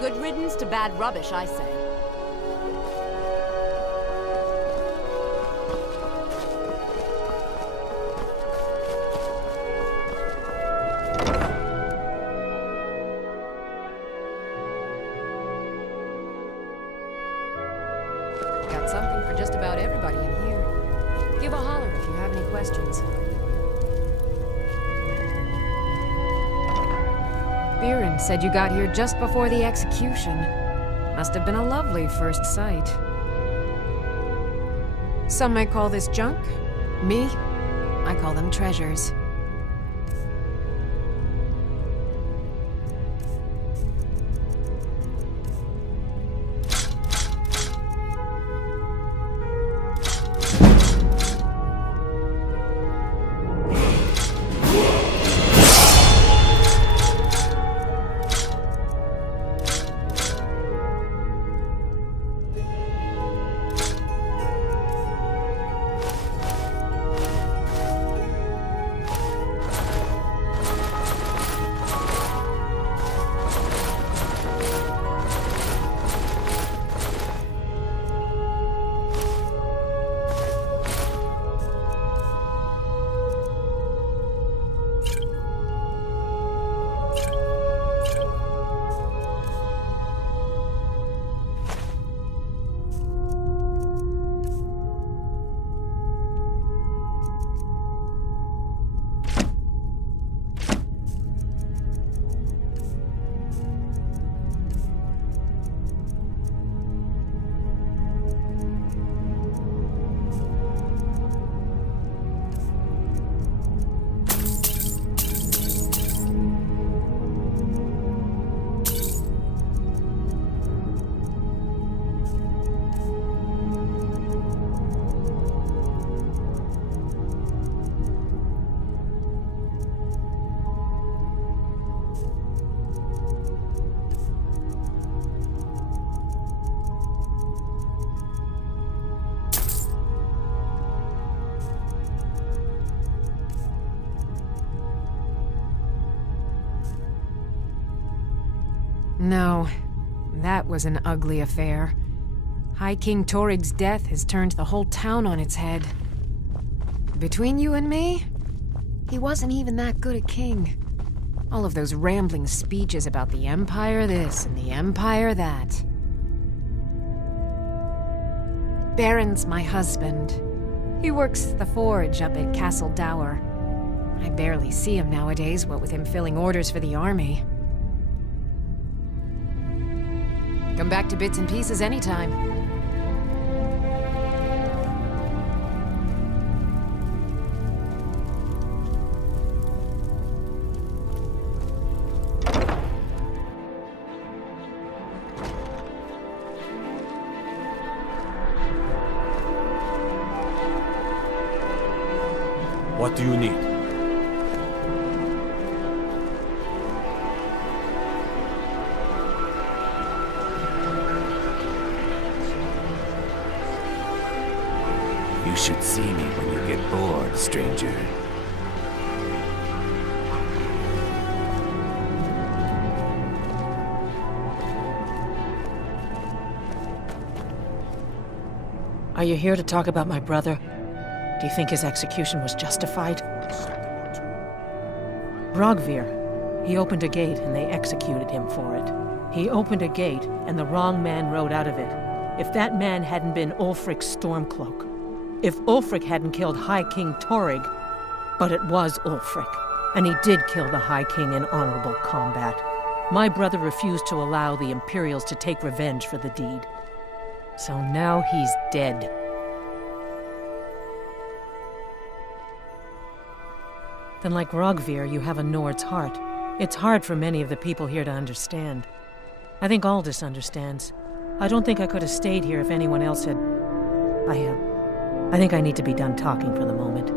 Good riddance to bad rubbish, I say. Got something for just about everybody in here. Give a holler if you have any questions. Biren said you got here just before the execution. Must have been a lovely first sight. Some might call this junk. Me, I call them treasures. No, that was an ugly affair. High King Torig's death has turned the whole town on its head. Between you and me, he wasn't even that good a king. All of those rambling speeches about the Empire this and the Empire that. Baron's my husband. He works the forge up at Castle Dower. I barely see him nowadays, what with him filling orders for the army. Come back to bits and pieces anytime. What do you need? You should see me when you get bored, stranger. Are you here to talk about my brother? Do you think his execution was justified? Brogvir. He opened a gate and they executed him for it. He opened a gate and the wrong man rode out of it. If that man hadn't been Ulfric's Stormcloak. If Ulfric hadn't killed High King Torig. But it was Ulfric. And he did kill the High King in honorable combat. My brother refused to allow the Imperials to take revenge for the deed. So now he's dead. Then like Rogvir, you have a Nord's heart. It's hard for many of the people here to understand. I think Aldous understands. I don't think I could have stayed here if anyone else had... I think I need to be done talking for the moment.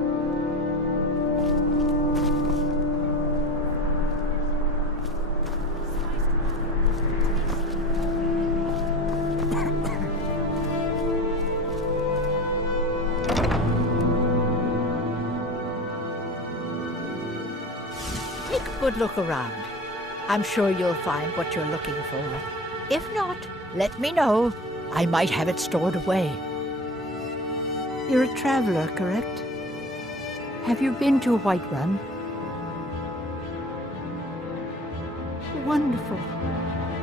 Take a good look around. I'm sure you'll find what you're looking for. If not, let me know. I might have it stored away. You're a traveler, correct? Have you been to Whiterun? Wonderful.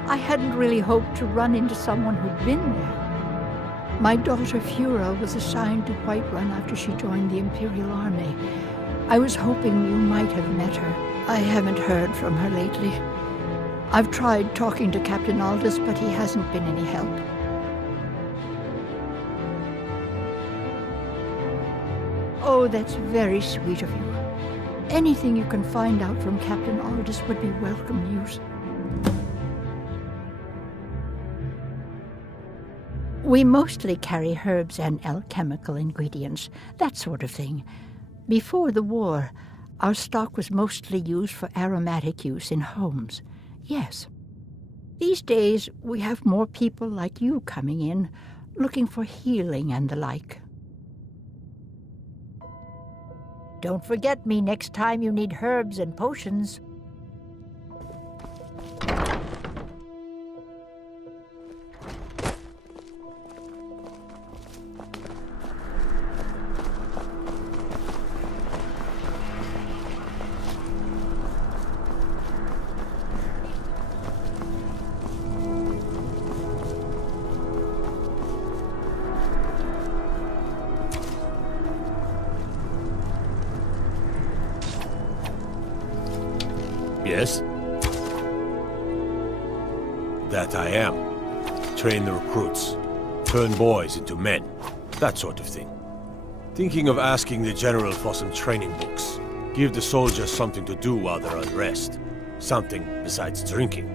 I hadn't really hoped to run into someone who'd been there. My daughter Fura was assigned to Whiterun after she joined the Imperial Army. I was hoping you might have met her. I haven't heard from her lately. I've tried talking to Captain Aldous, but he hasn't been any help. Oh, that's very sweet of you. Anything you can find out from Captain Aldous would be welcome news. We mostly carry herbs and alchemical ingredients, that sort of thing. Before the war, our stock was mostly used for aromatic use in homes. Yes. These days, we have more people like you coming in, looking for healing and the like. Don't forget me next time you need herbs and potions. Yes? That I am. Train the recruits. Turn boys into men. That sort of thing. Thinking of asking the General for some training books. Give the soldiers something to do while they're on rest. Something besides drinking.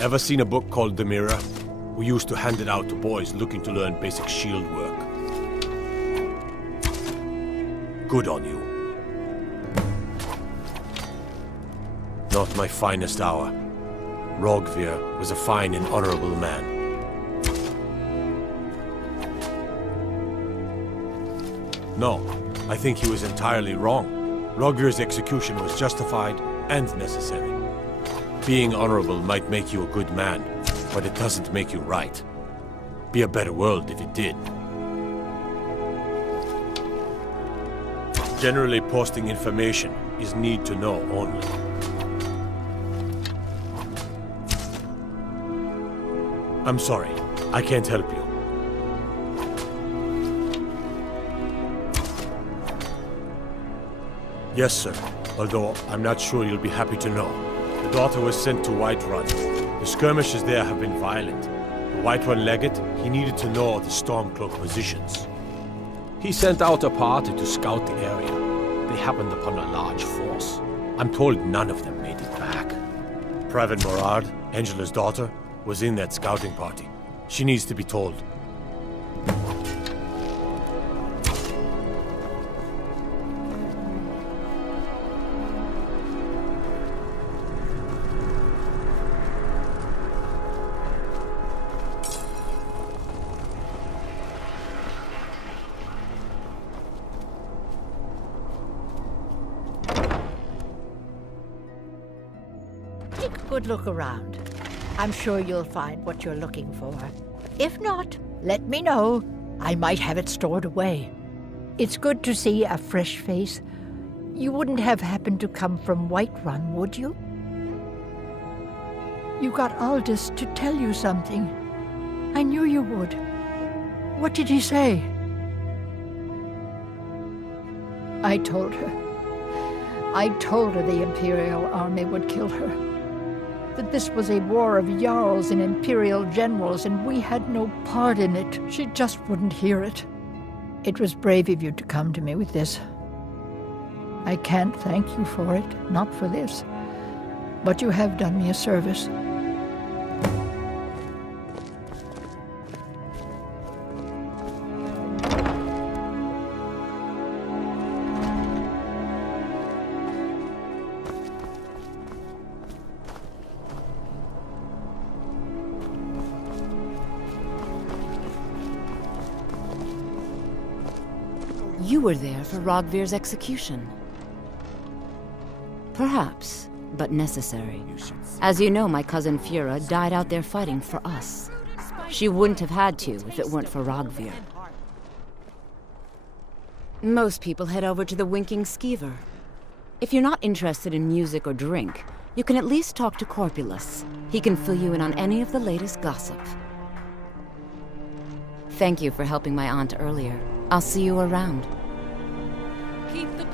Ever seen a book called The Mirror? We used to hand it out to boys looking to learn basic shield work. Good on you. Not my finest hour. Rogvir was a fine and honorable man. No, I think he was entirely wrong. Rogvir's execution was justified and necessary. Being honorable might make you a good man, but it doesn't make you right. Be a better world if it did. Generally, posting information is need to know only. I'm sorry, I can't help you. Yes, sir, although I'm not sure you'll be happy to know. The daughter was sent to Whiterun. The skirmishes there have been violent. The Whiterun legate, he needed to know the Stormcloak positions. He sent out a party to scout the area. They happened upon a large force. I'm told none of them made it back. Private Morard, Angela's daughter, was in that scouting party. She needs to be told. Take a good look around. I'm sure you'll find what you're looking for. If not, let me know. I might have it stored away. It's good to see a fresh face. You wouldn't have happened to come from Whiterun, would you? You got Aldous to tell you something. I knew you would. What did he say? I told her. I told her the Imperial Army would kill her. That this was a war of Jarls and Imperial generals, and we had no part in it. She just wouldn't hear it. It was brave of you to come to me with this. I can't thank you for it, not for this. But you have done me a service. You were there for Rogvir's execution. Perhaps but necessary. As you know, my cousin Fura died out there fighting for us. She wouldn't have had to if it weren't for Rogvir. Most people head over to the Winking Skeever. If you're not interested in music or drink, you can at least talk to Corpulus. He can fill you in on any of the latest gossip. Thank you for helping my aunt earlier. I'll see you around. Keep the